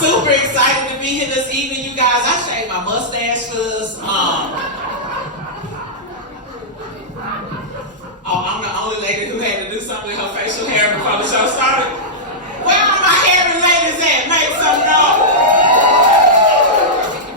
super excited to be here this evening, you guys. I shaved my mustache for this. I'm the only lady who had to do something with her facial hair before the show started. Where are my hairy ladies at? Make some noise.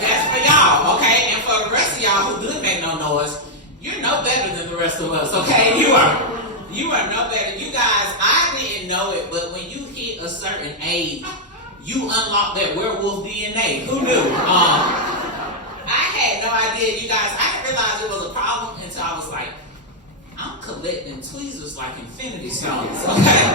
That's for y'all, okay? And for the rest of y'all who do make no noise, you're no better than the rest of us, okay? You are no better. You guys, I didn't know it, but when you hit a certain age, you unlock that werewolf DNA. Who knew? I had no idea, you guys. I didn't realize it was a problem until I was like, I'm collecting tweezers like Infinity Stones, okay?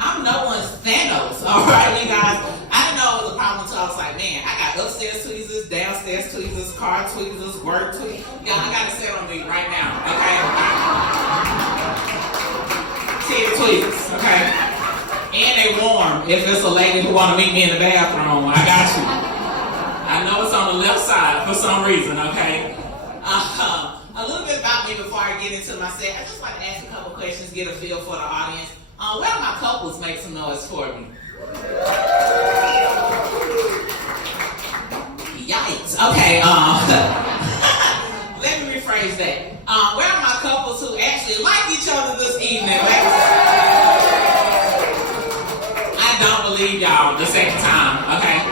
I'm no one's Thanos, all right, you guys? I didn't know it was a problem until I was like, man, I got upstairs tweezers, downstairs tweezers, car tweezers, work tweezers. Y'all, I got to set on me right now, okay? 10 tweezers, okay? And they warm if it's a lady who want to meet me in the bathroom. I got you. I know it's on the left side for some reason, okay? A little bit about me before I get into my set. I just like to ask a couple questions, get a feel for the audience. Where are my couples? Make some noise for me. Yikes. Okay, let me rephrase that. Where are my couples who actually like each other this evening? I don't believe y'all the second time, okay?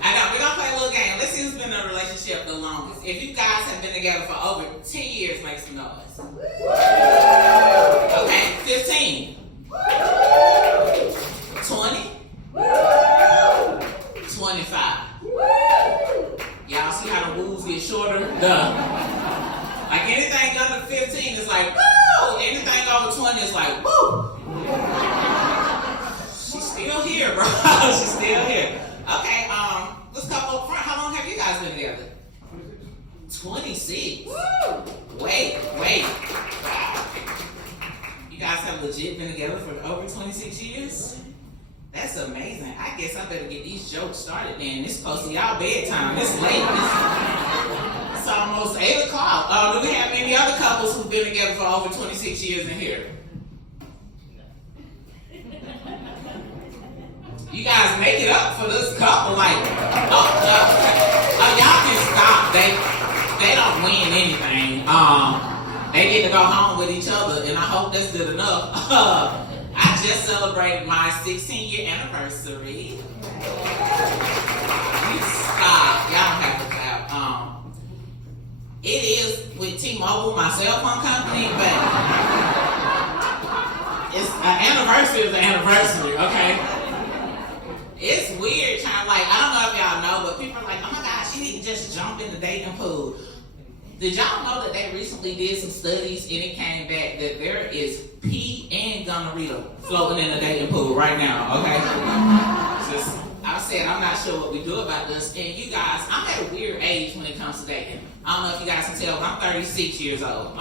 I know, we're gonna play a little game. Let's see who's been in a relationship the longest. If you guys have been together for over 10 years, make some noise. Okay, 15. 20. 25. Y'all see how the woos get shorter? Duh. Like anything under 15 is like, woo! Anything over 20 is like, woo! She's still here, bro. She's still here. Okay, let's couple up front. How long have you guys been together? 26. Woo! Wait. Wow. You guys have legit been together for over 26 years? That's amazing. I guess I better get these jokes started then. It's supposed to be y'all bedtime. It's late. It's almost 8 o'clock. Do we have any other couples who've been together for over 26 years in here? You guys make it up for this couple. Like, y'all can stop. They don't win anything. They get to go home with each other, and I hope that's good enough. I just celebrated my 16-year anniversary. You stop. Y'all don't have to clap. It is with T-Mobile, my cell phone company, but it's an anniversary is an anniversary, okay? It's weird trying to like, I don't know if y'all know, but people are like, oh my gosh, you need to just jump in the dating pool. Did y'all know that they recently did some studies and it came back that there is pee and gonorrhea floating in the dating pool right now, okay? I said, I'm not sure what we do about this. And you guys, I'm at a weird age when it comes to dating. I don't know if you guys can tell, but I'm 36 years old.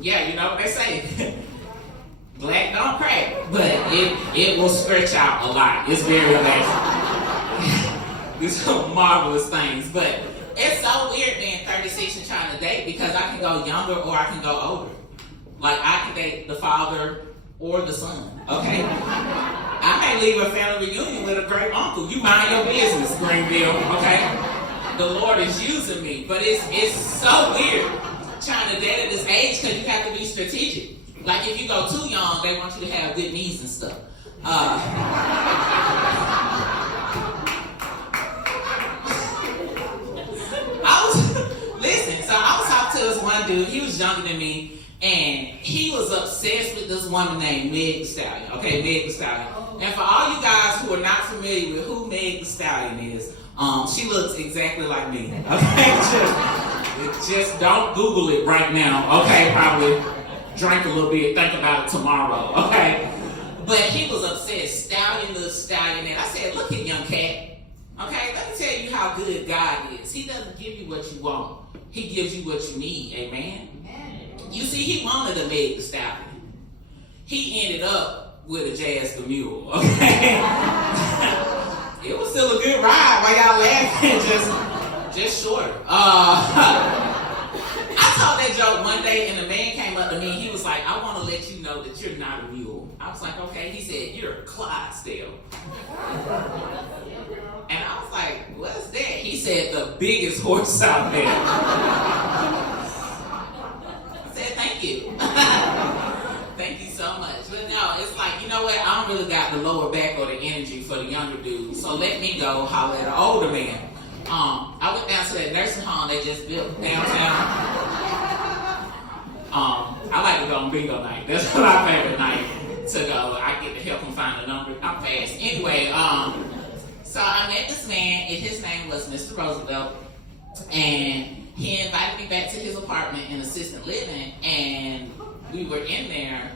Yeah, you know what they say. Black don't crack, but it will stretch out a lot. It's very amazing. These are marvelous things, but it's so weird being 36 and trying to date because I can go younger or I can go older. Like I can date the father or the son, okay? I may leave a family reunion with a great uncle. You mind your business, Greenville, okay? The Lord is using me, but it's so weird trying to date at this age because you have to be strategic. Like if you go too young, they want you to have good knees and stuff. I was talking to this one dude. He was younger than me, and he was obsessed with this woman named Meg Thee Stallion. Okay, Meg Thee Stallion. And for all you guys who are not familiar with who Meg Thee Stallion is, she looks exactly like me. Okay, just don't Google it right now. Okay, probably drink a little bit, think about it tomorrow. Okay, but he was obsessed. Stallion this, stallion that. I said, look at young cat. Okay, let me tell you how good God is. He doesn't give you what you want. He gives you what you need. Amen? You see, he wanted a Meg Thee Stallion. He ended up with a Jas Gill. Okay? It was still a good ride while y'all laughing, just shorter. I told that joke one day, and a man came up to me, and he was like, I want to let you know that you're not a mule. I was like, okay. He said, you're a Clydesdale. said, the biggest horse out there. I said, thank you. Thank you so much. But no, it's like, you know what? I don't really got the lower back or the energy for the younger dudes. So let me go holler at an older man. I went down to that nursing home they just built downtown. I like to go on bingo night. That's my favorite night to go. I get to help him find a number. I'm fast. Anyway, so I met this man, and his name was Mr. Roosevelt, and he invited me back to his apartment in assisted living, and we were in there,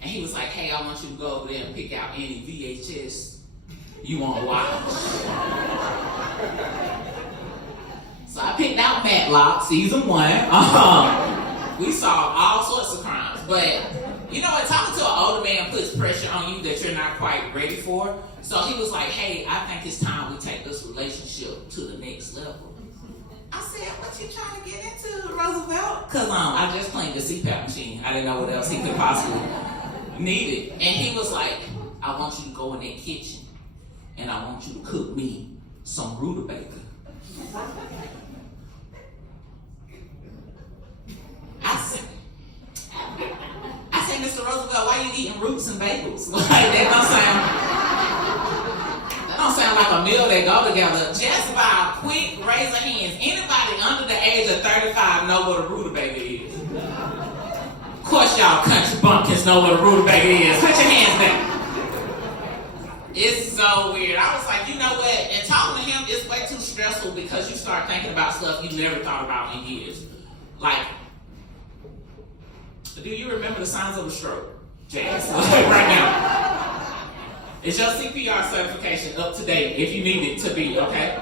and he was like, hey, I want you to go over there and pick out any VHS you want to watch. So I picked out Matlock, season 1. We saw all sorts of crimes, but you know what? Talking to an older man puts pressure on you that you're not quite ready for. So he was like, hey, I think it's time we take this relationship to the next level. I said, what you trying to get into, Roosevelt? Because I just cleaned the CPAP machine. I didn't know what else he could possibly need it. And he was like, I want you to go in that kitchen and I want you to cook me some rutabaga. I said, Mr. Roosevelt, why are you eating roots and bagels? Like, that don't sound like a meal that go together. Just by a quick raise of hands, anybody under the age of 35 know what a rutabaga is? Of course y'all country bumpkins know what a rutabaga is. Put your hands down. It's so weird. I was like, you know what? And talking to him is way too stressful because you start thinking about stuff you never thought about in years. Like, do you remember the signs of a stroke, Jas? Right now. Is your CPR certification up to date if you need it to be, okay?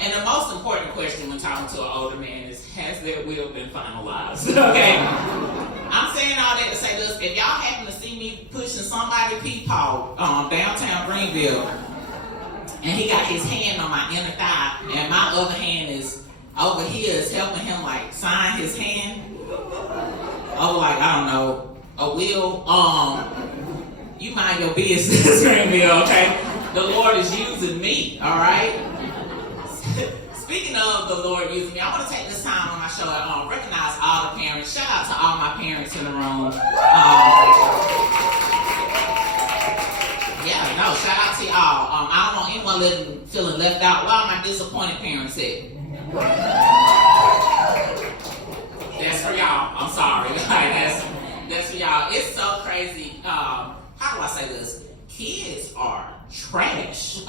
And the most important question when talking to an older man is, has their will been finalized, okay? I'm saying all that to say this, if y'all happen to see me pushing somebody peepaw downtown Greenville, and he got his hand on my inner thigh, and my other hand is over here is helping him like sign his hand, over like, I don't know, a will, you mind your business, Greenville, okay? The Lord is using me, all right? Speaking of the Lord using me, I want to take this time on my show to recognize all the parents. Shout out to all my parents in the room. Shout out to y'all. I don't want anyone feeling left out. Where are my disappointed parents at? That's for y'all. I'm sorry. That's for y'all. It's so crazy. How do I say this? Kids are trash.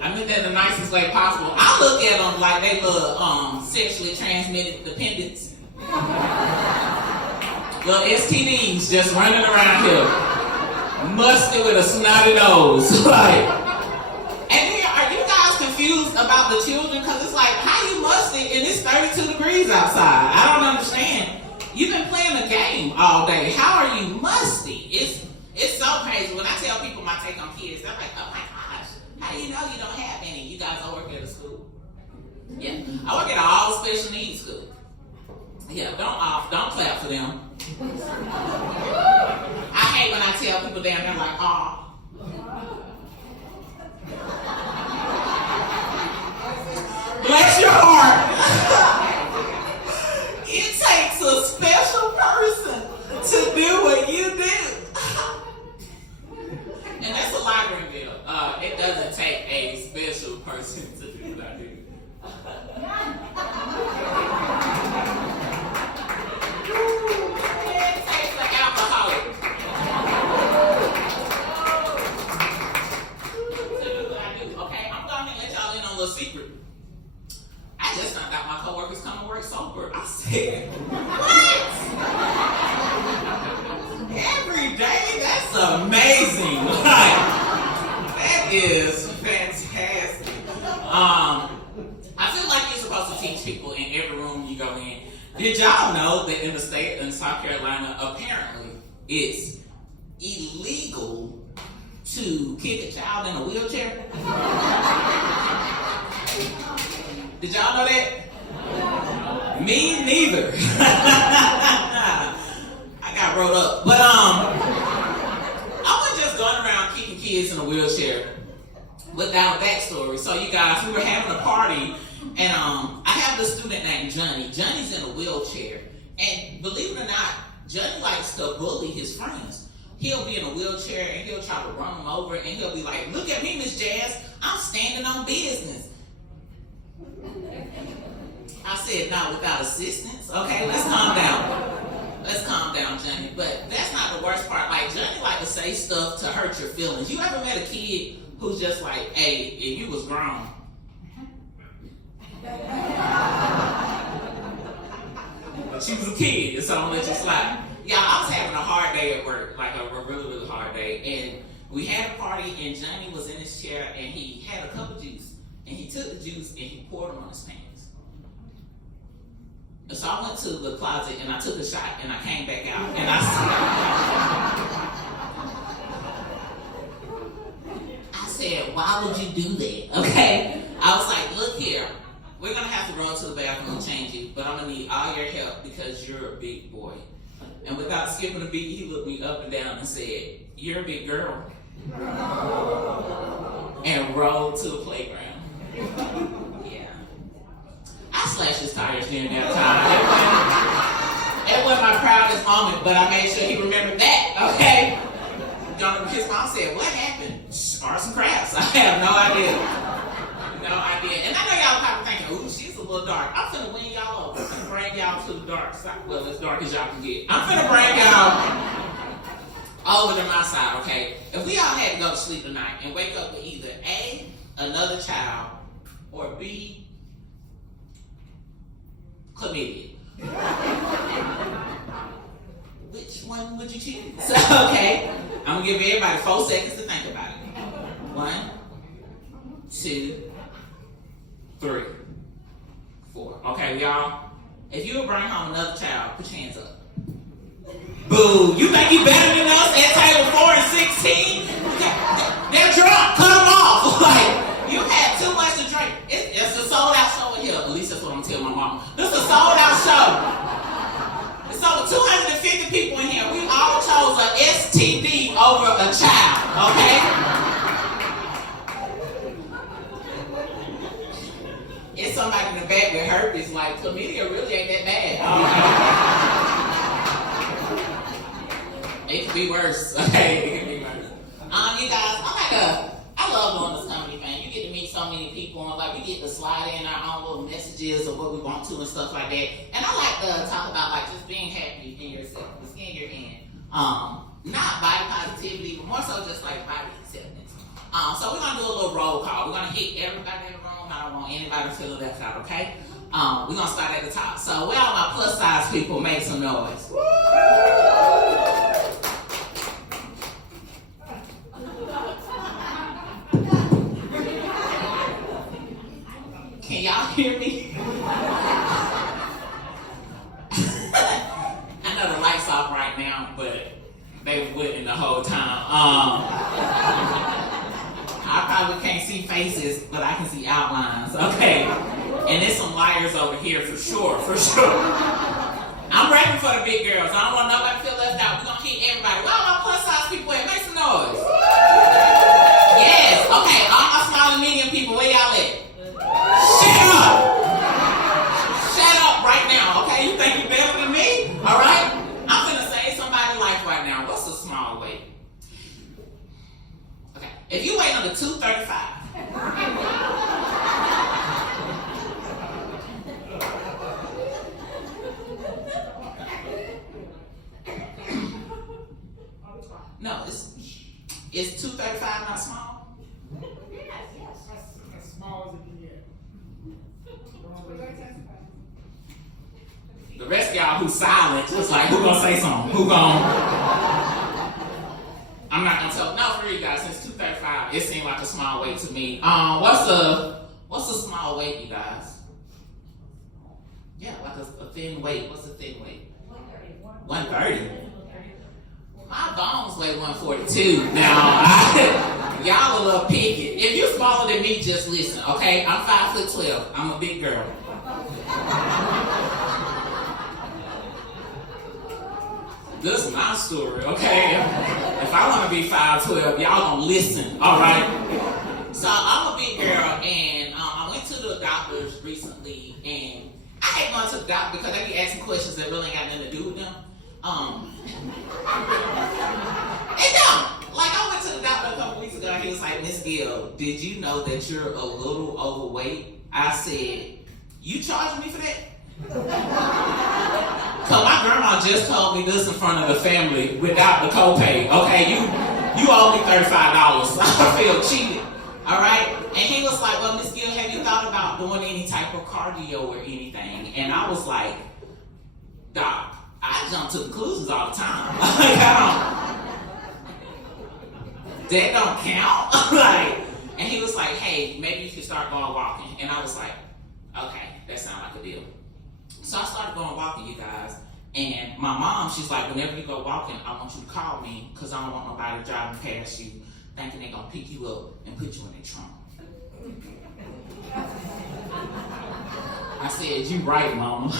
I mean that in the nicest way possible. I look at them like they little sexually transmitted dependents. Little STDs just running around here. Musty with a snotty nose. Like, and then are you guys confused about the children? Because it's like, how you musty and it's 32 degrees outside? I don't understand. You've been playing a game all day. How are you musty? It's so crazy. When I tell people my take on kids, they're like, oh my gosh, how do you know you don't have any? You guys all work at a school. Yeah, I work at an all special needs school. Yeah, don't clap for them. I hate when I tell people down there like, oh. Bless your heart. It takes a special person to do what you do. And that's a lie, Greenville. It doesn't take a special person to do what I do. It takes an alcoholic to do what I do. Okay, I'm going to let y'all in on a little secret. I just found out my coworkers come to work sober. I said, what? Every day? That's amazing. Like, that is fantastic. I feel like you're supposed to teach people in every room you go in. Did y'all know that in the state in South Carolina, apparently it's illegal to kick a child in a wheelchair? Did y'all know that? Me neither. I got wrote up. But I wasn't just going around kicking kids in a wheelchair. without a backstory. So you guys, we were having a party, and I have this student named Johnny. Johnny's in a wheelchair, and believe it or not, Johnny likes to bully his friends. He'll be in a wheelchair and he'll try to run them over, and he'll be like, "Look at me, Miss Jas, I'm standing on business." I said, "Not without assistance, okay? Let's calm down. Let's calm down, Johnny." But that's not the worst part. Like, Johnny like to say stuff to hurt your feelings. You ever met a kid who's just like, "Hey, if you was grown." But she was a kid, so I'm gonna let you slide. Y'all, I was having a hard day at work, like a really, really hard day. And we had a party, and Johnny was in his chair, and he had a cup of juice. And he took the juice, and he poured it on his pants. And so I went to the closet, and I took a shot, and I came back out, and I said, "Why would you do that?" Okay? I was like, "Look here, we're gonna have to run to the bathroom and change you, but I'm gonna need all your help because you're a big boy." And without skipping a beat, he looked me up and down and said, "You're a big girl." And rolled to the playground. Yeah. I slashed his tires during that time. It wasn't my proudest moment, but I made sure he remembered that, okay? His mom said, "What happened?" "Arts and crafts." I have no idea. No idea. And I know y'all probably thinking, "Ooh, she's a little dark." I'm finna win y'all over. I'm finna bring y'all to the dark side. Well, as dark as y'all can get. I'm finna bring y'all over to my side, okay? If we all had to go to sleep tonight and wake up with either A, another child, or B, chlamydia, which one would you choose? So, okay, I'm gonna give everybody 4 seconds to think about it. 1, 2, 3, 4. Okay, y'all, if you would bring home another child, put your hands up. Boo, you think you better than us at table 4 and 16? They're drunk, cut them off. Like, you had too much to drink. It's a sold out show in here. At least that's what I'm telling my mom. This is a sold out show. It's over 250 people in here. We all chose a STD over a child, okay? It's somebody in the back with herpes, like, chlamydia really ain't that bad. It could be worse, okay? It could be worse. You guys, I love doing this comedy thing. You get to meet so many people, and like we get to slide in our own little messages of what we want to and stuff like that. And I like to talk about like just being happy in yourself, the skin you're in. Not body positivity, but more so just like body acceptance. So we're gonna do a little roll call. We're gonna hit everybody in the room. I don't want anybody to feel left out, okay? We're gonna start at the top. So where all my plus size people, make some noise. Can y'all hear me? I know the lights off right now, but they wouldn't the whole time. I probably can't see faces, but I can see outlines, okay? And there's some liars over here for sure, for sure. I'm ready for the big girls. I don't want nobody to feel left out. We're gonna hit everybody. Where all my plus size people at? Make some noise. Yes, okay, all my small and medium people, where y'all at? Shut up! Shut up right now, okay? You think you're better than me? All right? I'm gonna save somebody's life right now. What's a small weight? Okay, if you weigh under 235. No, it's 235 not small? Yes. As small as it can get. The rest of y'all who's silent, just like, who gonna say something? Who gonna? I'm not gonna tell. No, for you guys, since 235, it seemed like a small weight to me. What's a small weight, you guys? Yeah, like a thin weight. What's a thin weight? 130. My bones weigh 142. Now, y'all a little picky. If you're smaller than me, just listen, okay? I'm 5'12". I'm a big girl. This is my story, okay? If I want to be 5'12", y'all gonna listen, all right? So I'm a big girl, and I went to the doctors recently, and I hate going to the doctor because they be asking questions that really ain't got nothing to do with them. It don't. Like, I went to the doctor a couple weeks ago, and he was like, Miss Gill, did you know that you're a little overweight? I said, you charging me for that? Cause my grandma just told me this in front of the family without the copay. Okay, you owe me $35. I feel cheated. All right, and he was like, "Well, Miss Gill, have you thought about doing any type of cardio or anything?" And I was like, "Doc, I jump to conclusions all the time. That don't count." Like, and he was like, "Hey, maybe you should start going walking." And I was like, "Okay, that sounds like a deal." So I started going walking, you guys. And my mom, she's like, whenever you go walking, I want you to call me because I don't want nobody driving past you thinking they're going to pick you up and put you in their trunk. I said, you right, mama.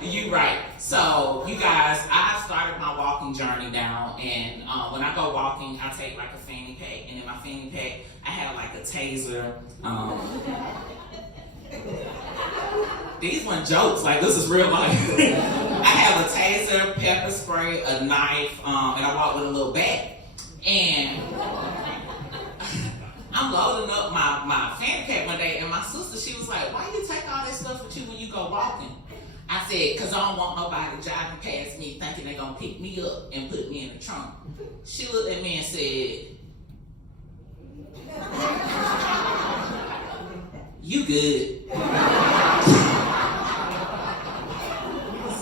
You right. So, you guys, I started my walking journey now. And when I go walking, I take like a fanny pack. And in my fanny pack, I have like a taser. These weren't jokes, like this is real life. I have a taser, pepper spray, a knife, and I walk with a little bag. And I'm loading up my fanny pack one day, and my sister, she was like, why you take all that stuff with you when you go walking? I said, because I don't want nobody driving past me thinking they're going to pick me up and put me in the trunk. She looked at me and said, you good. I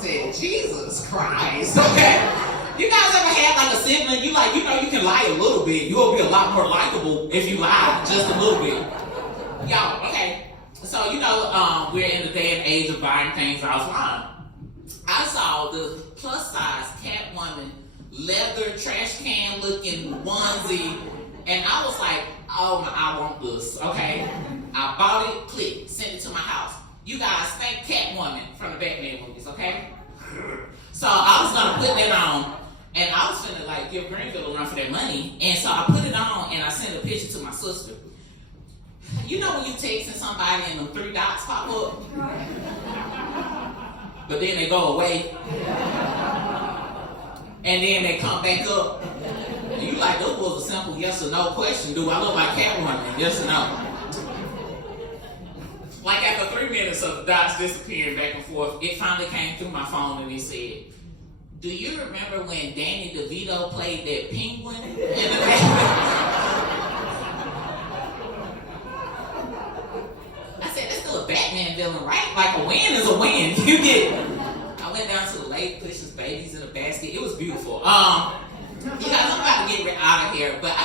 said, Jesus Christ. Okay. You guys ever had like a sibling, you can lie a little bit. You'll be a lot more likable if you lie just a little bit. Y'all, okay. So, we're in the day and age of buying things offline. I saw the plus size Catwoman leather trash can looking onesie, and I was like, oh my, I want this, okay? I bought it, clicked, sent it to my house. You guys think Catwoman from the Batman movies, okay? So I was gonna put that on, and I was finna like give Greenville a run for their money, and so I put it on and I sent a picture to my sister. You know when you texting somebody and them 3 dots pop up? But then they go away. And then they come back up. And you like, this was a simple yes or no question. Do I look like Catwoman? Yes or no? Like after 3 minutes of the dots disappearing back and forth, it finally came through my phone and it said, do you remember when Danny DeVito played that penguin in the I said, that's still a Batman villain, right? Like a win is a win. You get it. I went down to the lake, pushed his babies in a basket. It was beautiful. You guys, I'm about to get out of here, but I